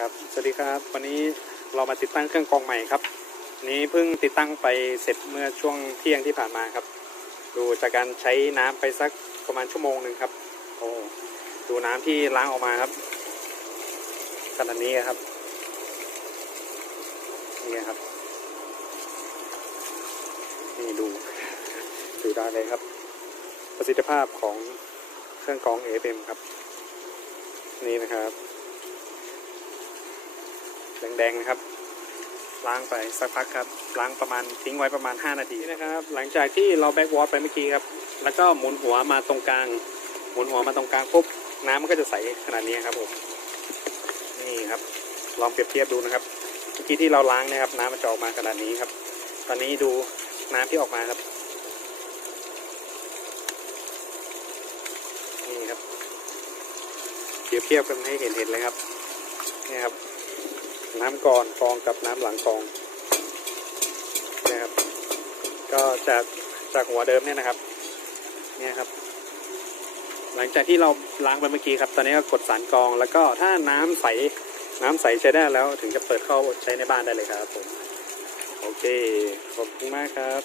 ครับสวัสดีครับ วันนี้เรามาติดตั้งเครื่องกรองใหม่ครับอันนี้เพิ่งติดตั้งไปเสร็จเมื่อช่วงเที่ยงที่ผ่านมาครับ ดูจากการใช้น้ำไปสักประมาณชั่วโมงหนึ่งครับโอ้ดูน้ำที่ล้างออกมาครับขนาดนี้ครับนี่ครับ นี่ดูดูได้เลยครับ ประสิทธิภาพของเครื่องกรอง AFM ครับ นี่นะครับ แดงๆนะครับ ล้างไปสักพักครับ ล้างประมาณทิ้งไว้ประมาณ 5 นาทีนะครับ หลังจากที่เราแบ็กวอตไปเมื่อกี้ครับ แล้วก็หมุนหัวมาตรงกลาง หมุนหัวมาตรงกลางปุ๊บน้ำมันก็จะใสขนาดนี้ครับผม นี่ครับ ลองเปรียบเทียบดูนะครับ เมื่อกี้ที่เราล้างนะครับ น้ำมันจะออกมาขนาดนี้ครับ ตอนนี้ดูน้ำที่ออกมาครับ นี่ครับ เปรียบเทียบกันให้เห็นเห็นเลยครับ นี่ครับ น้ำก่อนกองกับน้ำหลังกองนะครับก็จากจากหัวเดิมเนี่ยนะครับเนี่ยครับ หลังจากที่เราล้างไปเมื่อกี้ครับ ตอนนี้ก็กดสารกอง แล้วก็ถ้าน้ำใสน้ำใสใช้ได้แล้ว ถึงจะเปิดเข้าใช้ในบ้านได้เลยครับผมโอเคขอบคุณมากครับ